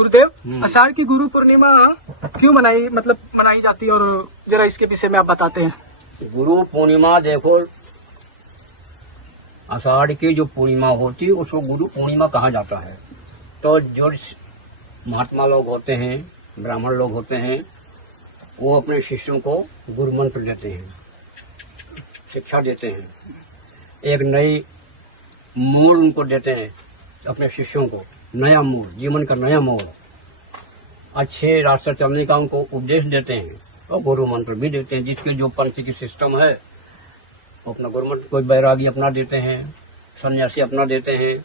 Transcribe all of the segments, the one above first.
गुरुदेव, आषाढ़ की गुरु पूर्णिमा क्यों मनाई जाती है, और जरा इसके विषय में आप बताते हैं। गुरु पूर्णिमा देखो, आषाढ़ की जो पूर्णिमा होती है उसको गुरु पूर्णिमा कहा जाता है। तो जो महात्मा लोग होते हैं, ब्राह्मण लोग होते हैं, वो अपने शिष्यों को गुरु मंत्र देते हैं, शिक्षा देते हैं, एक नई मोड़ उनको देते हैं, अपने शिष्यों को नया मोड़, जीवन का नया मोड़, अच्छे रास्ते चलने का उनको उपदेश देते हैं। और गुरु मंत्र भी देते हैं, जिसके जो पंथ की सिस्टम है वो अपना गुरु मंत्र, कोई बैरागी अपना देते हैं, सन्यासी अपना देते हैं,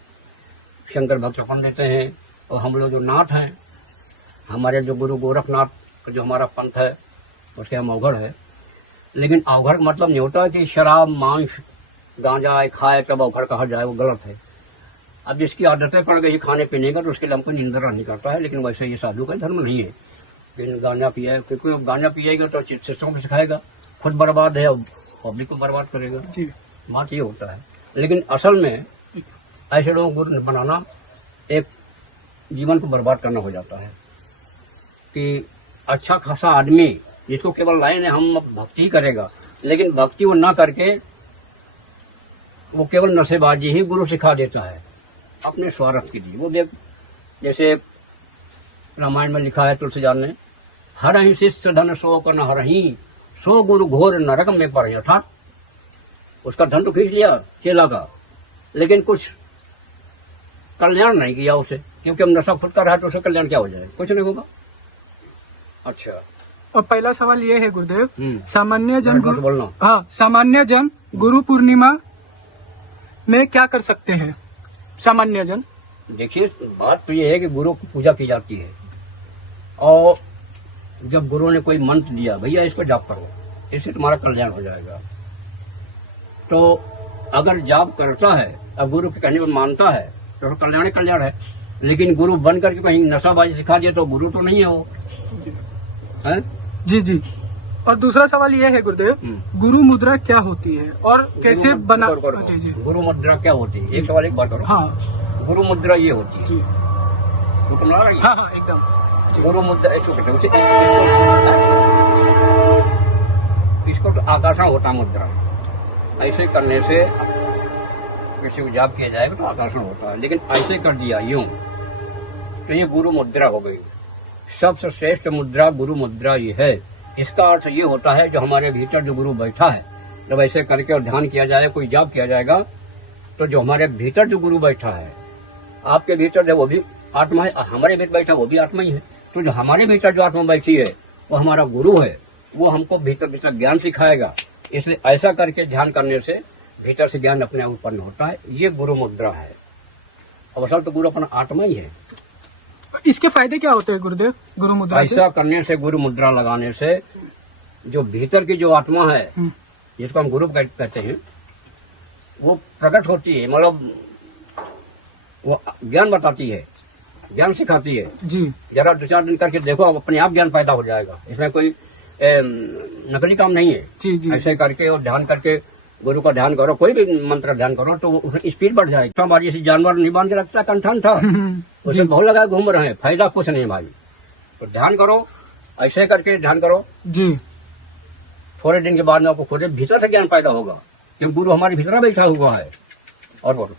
शंकर भक्त अपन देते हैं। और हम लोग जो नाथ हैं, हमारे जो गुरु गोरखनाथ का जो हमारा पंथ है उसके हम अवघड़ है। लेकिन अवघड़ मतलब नहीं होता कि शराब मांस गांजा खाए तब अवघड़ कहा जाए, वो गलत है। अब जिसकी आदतें पड़ गई खाने पीने का तो उसके लिए हमको निंदा नहीं करता है, लेकिन वैसे ये साधु का धर्म नहीं है। लेकिन गांजा पिया, क्योंकि गांजा पिएगा तो शिष्यों को सिखाएगा, खुद बर्बाद है और पब्लिक को बर्बाद करेगा। बात ये होता है। लेकिन असल में ऐसे लोगों को गुरु बनाना एक जीवन को बर्बाद करना हो जाता है। कि अच्छा खासा आदमी जिसको केवल लाइन है हम भक्ति करेगा, लेकिन भक्ति वो ना करके वो केवल नशेबाजी ही गुरु सिखा देता है अपने स्वार्थ के लिए। वो देख, जैसे रामायण में लिखा है तुलसीदास ने, हरहि शिष्य धन सो कर न हरहि, सो गुरु घोर नरक में पर था। उसका धन तो खींच लिया चेला का, लेकिन कुछ कल्याण नहीं किया उसे, क्योंकि हम नशा खुद का रहा तो उसे कल्याण क्या हो जाए, कुछ नहीं होगा। अच्छा, और पहला सवाल ये है गुरुदेव, सामान्य जन गुरु पूर्णिमा में क्या कर सकते हैं। सामान्य जन, देखिए बात तो ये है कि गुरु की पूजा की जाती है, और जब गुरु ने कोई मंत्र दिया, भैया इसको जाप करो, इससे तुम्हारा कल्याण हो जाएगा, तो अगर जाप करता है और गुरु के कहने पर मानता है तो कल्याण कल्याण है। लेकिन गुरु बन करके कहीं नशाबाजी सिखा दिया तो गुरु तो नहीं है वो, है? जी। और दूसरा सवाल ये है गुरुदेव, गुरु मुद्रा क्या होती है और कैसे बना। जी। गुरु मुद्रा क्या होती है, एक सवाल एक बात करो। हाँ, गुरु मुद्रा ये होती है। हाँ, एकदम। गुरु मुद्रा इसको तो आकर्षण होता मुद्रा, ऐसे करने से किसी को जाप किया जाएगा तो आकर्षण होता है। लेकिन ऐसे कर दिया यूं तो ये गुरु मुद्रा हो गई। सबसे श्रेष्ठ मुद्रा गुरु मुद्रा ये है। इसका अर्थ ये होता है जो हमारे भीतर जो गुरु बैठा है, जब ऐसे करके और ध्यान किया जाए, कोई जाप किया जाएगा, तो जो हमारे भीतर जो गुरु बैठा है, आपके भीतर जो वो भी आत्मा है, हमारे भीतर बैठा वो भी आत्मा ही है। तो जो हमारे भीतर जो आत्मा बैठी है वो हमारा गुरु है, वो हमको भीतर भीतर ज्ञान सिखाएगा। इसलिए ऐसा करके ध्यान करने से भीतर से ज्ञान अपने उत्पन्न होता है। ये गुरु मुद्रा है। अब असल तो गुरु अपना आत्मा ही है। इसके फायदे क्या होते हैं गुरुदेव गुरु मुद्रा के? ऐसा करने से, गुरु मुद्रा लगाने से जो भीतर की जो आत्मा है, जिसको हम गुरु कहते हैं, वो प्रकट होती है। मतलब वो ज्ञान बताती है, ज्ञान सिखाती है। जी, जरा 2-4 दिन करके देखो, अब अपने आप ज्ञान पैदा हो जाएगा। इसमें कोई नकली काम नहीं है। जी। ऐसे करके और ध्यान करके गुरु का ध्यान करो, कोई भी मंत्र ध्यान करो तो उसमें स्पीड बढ़ जाएगी। हमारी जैसे जानवर नहीं बांध के रखता कंठन था, उसमें बहुत लगा घूम रहे हैं, फायदा कुछ नहीं भाई। तो ध्यान करो, ऐसे करके ध्यान करो जी। थोड़े दिन के बाद में आपको खुद भीतर से ज्ञान पैदा होगा, क्योंकि गुरु हमारे भीतर बैठा हुआ है। और बोलो।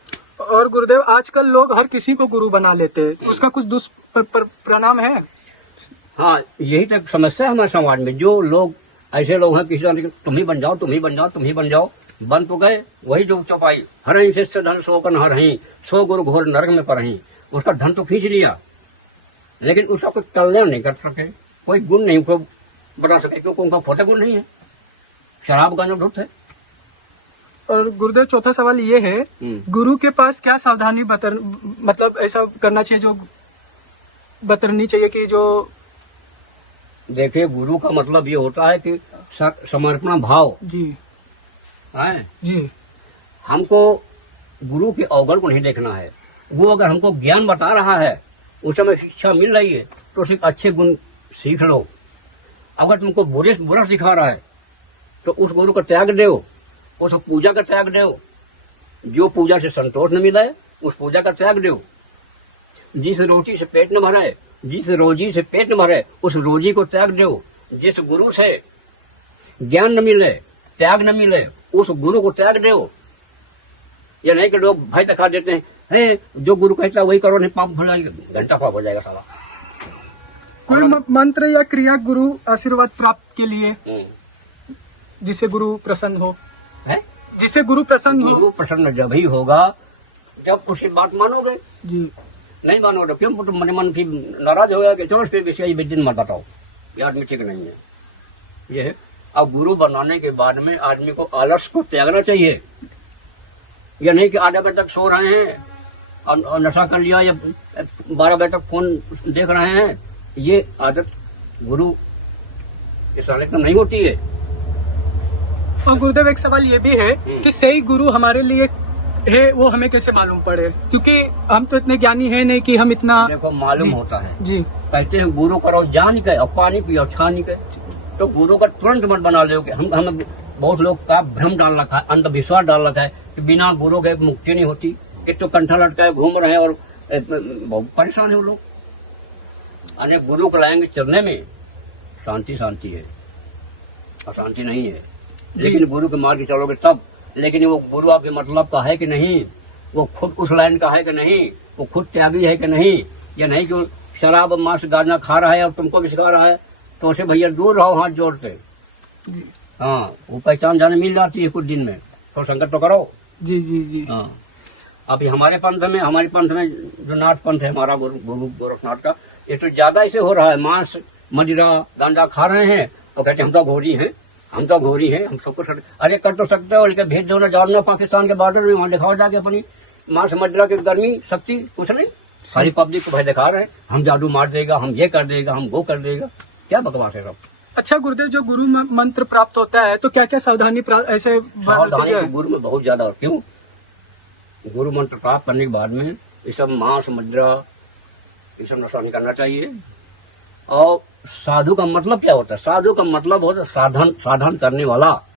और गुरुदेव, आजकल लोग हर किसी को गुरु बना लेते हैं, उसका कुछ दुष्परिणाम है? हाँ, यही तो समस्या है हमारे समाज में। जो लोग ऐसे लोग हैं, किसी तुम ही बन जाओ, तुम ही बन जाओ, तुम ही बन जाओ, बन तो गए। वही जो चौपाई, हरहि शिष्य धन सो कर न हरहि, सो गुरु घोर नरक में परहि। उसका धन तो खींच लिया, लेकिन उसका कोई कल्याण नहीं कर सके, कोई गुण नहीं को बना सके, क्योंकि उनका फोटे गुण नहीं है, शराब गांजा धुत है। और गुरुदेव, चौथा सवाल ये है, गुरु के पास क्या सावधानी मतलब ऐसा करना चाहिए जो बतरनी चाहिए कि जो। देखिए, गुरु का मतलब ये होता है कि समर्पण भाव। जी है जी। हमको गुरु के अवगुण को नहीं देखना है। वो अगर हमको ज्ञान बता रहा है, उस समय शिक्षा मिल रही है, तो उसे अच्छे गुण सीख लो। अगर तुमको बुरा सिखा रहा है तो उस गुरु को त्याग दो, उस पूजा का त्याग दो। जो पूजा से संतोष न मिला है उस पूजा का त्याग दो। जिस रोटी से पेट न भरे, जिस रोजी से पेट न भरे, उस रोजी को त्याग दो। जिस गुरु से ज्ञान न मिले, त्याग न मिले, उस गुरु को त्याग दो। ये नहीं कि लोग भय दिखा देते हैं, जो गुरु कहता है वही करो, नहीं पाप भला घंटा पाप हो जाएगा साला। कोई मंत्र या क्रिया गुरु आशीर्वाद प्राप्त के लिए जिससे गुरु प्रसन्न हो, है? जिससे गुरु प्रसन्न हो। गुरु प्रसन्न जब ही होगा जब उसकी बात मानोगे। जी नहीं मानोगे क्यों? तो मन की नाराज हो गया कि चलो फिर विषय विदिन मत बताओ, ये आदमी ठीक नहीं है। ये है। अब गुरु बनाने के बाद में आदमी को आलस को त्यागना चाहिए। यह नहीं कि आधे बजे तक सो रहे हैं और नशा कर लिया या 12 बजे तक फोन देख रहे हैं, ये आदत गुरु इस आदत तो नहीं होती है। और गुरुदेव एक सवाल ये भी है कि सही गुरु हमारे लिए है वो हमें कैसे मालूम पड़े, क्योंकि हम तो इतने ज्ञानी है नहीं कि हम इतना। देखो मालूम होता है जी, कहते हैं गुरु करो जान के और पानी पियो छानी के। तो गुरु का तुरंत मत बना लोगे। हम बहुत लोग का भ्रम डाल रखा है, अंधविश्वास डाल रखा है कि बिना गुरु के मुक्ति नहीं होती। एक तो कंठा लटकाए घूम रहे हैं और बहुत परेशान है वो लोग। अरे गुरु को लाएंगे चलने में शांति शांति है, अशांति नहीं है। लेकिन गुरु के मार्ग चलोगे तब। लेकिन वो गुरु आपके मतलब का है कि नहीं, वो खुद उस लाइन का है कि नहीं, वो खुद त्यागी है कि नहीं, या नहीं कि शराब मांस गाना खा रहा है और तुमको भी सिखा रहा है, तो उसे भैया दूर रहो हाथ जोड़ते। हाँ, वो पहचान जाने मिल जाती है कुछ दिन में, तो संकट तो करो। जी जी जी। हाँ, अभी हमारे पंथ में जो नाथ पंथ है हमारा गुरु गोरखनाथ का, ये तो ज्यादा ऐसे हो रहा है। मांस मदिरा गांजा खा रहे हैं तो कहते हम तो घोरी हैं, हम तो घोरी हैं, हम सबको अरे कर तो सकते हो, लेकिन भेज दो ना, जाओ ना पाकिस्तान के बॉर्डर में, वहाँ दिखाओ जाके अपनी मांस मदिरा की गर्मी शक्ति। कुछ नहीं, सारी पब्लिक को भाई दिखा रहे हैं हम जादू मार देगा, हम ये कर देगा, हम वो कर देगा। क्या बकवास है सब। अच्छा गुरुदेव, जो गुरु मंत्र प्राप्त होता है तो क्या क्या सावधानी ऐसे सावधानी गुरु में बहुत ज्यादा। क्यों? गुरु मंत्र प्राप्त करने के बाद में ये सब मांस मदिरा ये सब नशा नहीं करना चाहिए। और साधु का मतलब क्या होता है? साधु का मतलब होता है साधन करने वाला।